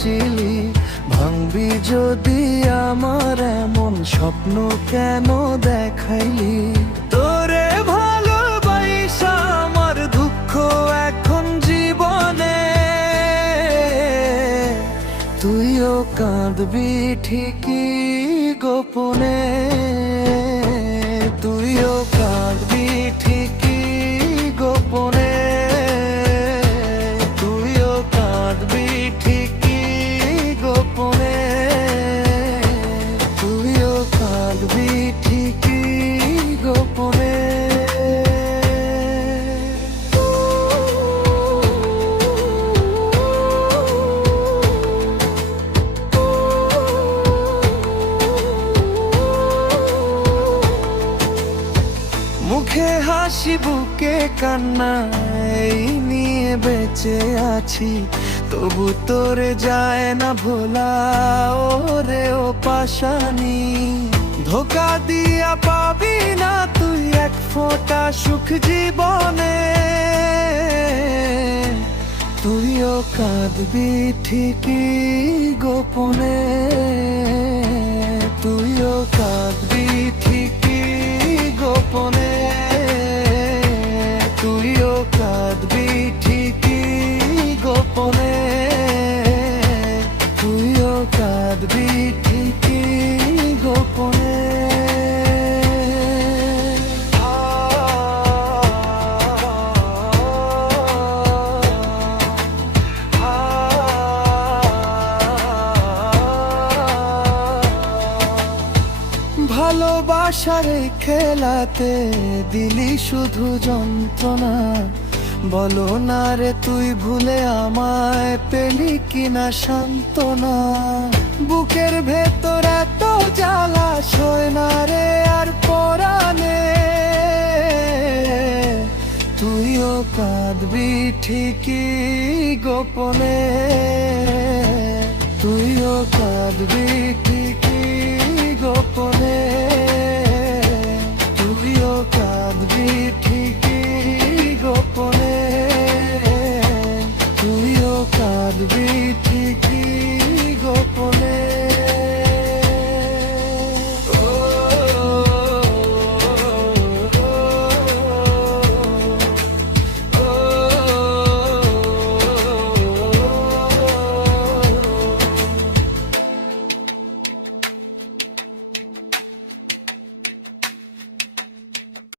হাসিলি। ভাঙবি যদি আমার এমন স্বপ্ন কেন দেখাইলি? তোরে ভালোবাসা আমার দুঃখ এখন জীবনে। তুইও কাঁদবি ঠিকই গোপনে, তুইও কাঁদবি ঠিকই গোপনে, তুইও কাঁদবি ঠিকই গোপনে, তুইও কাঁদবি ঠিকই গোপনে। মুখে হাসি বুকে কান্না, এই নিয়ে বেঁচে আছি। তবু তোরে যায় না ভোলা, ওরে ও পাশানি। ধোকা দিয়া পাবি না তুই এক ফোঁটা সুখ জীবনে। তুইও কাঁদবি ঠিকই গোপনে, তুইও কাঁদবি ঠিকই গোপনে, তুইও কাঁদবি ঠিকই গোপনে, তুইও কাঁদবি ঠিকই গোপনে। ভালোবাসার খেলাতে দিলি শুধু যন্ত্রণা। বলো না রে তুই ভুলে আমায় পেলি কিনা সান্ত্বনা। বুকের ভেতর এত জ্বালা সয় না রে আর পরাণে। তুইও কাঁদবি ঠিকই গোপনে, তুইও কাঁদবি ঠিকই গোপনে, তুইও কাঁদবি ঠিকই গোপনে, তুইও কাঁদবি।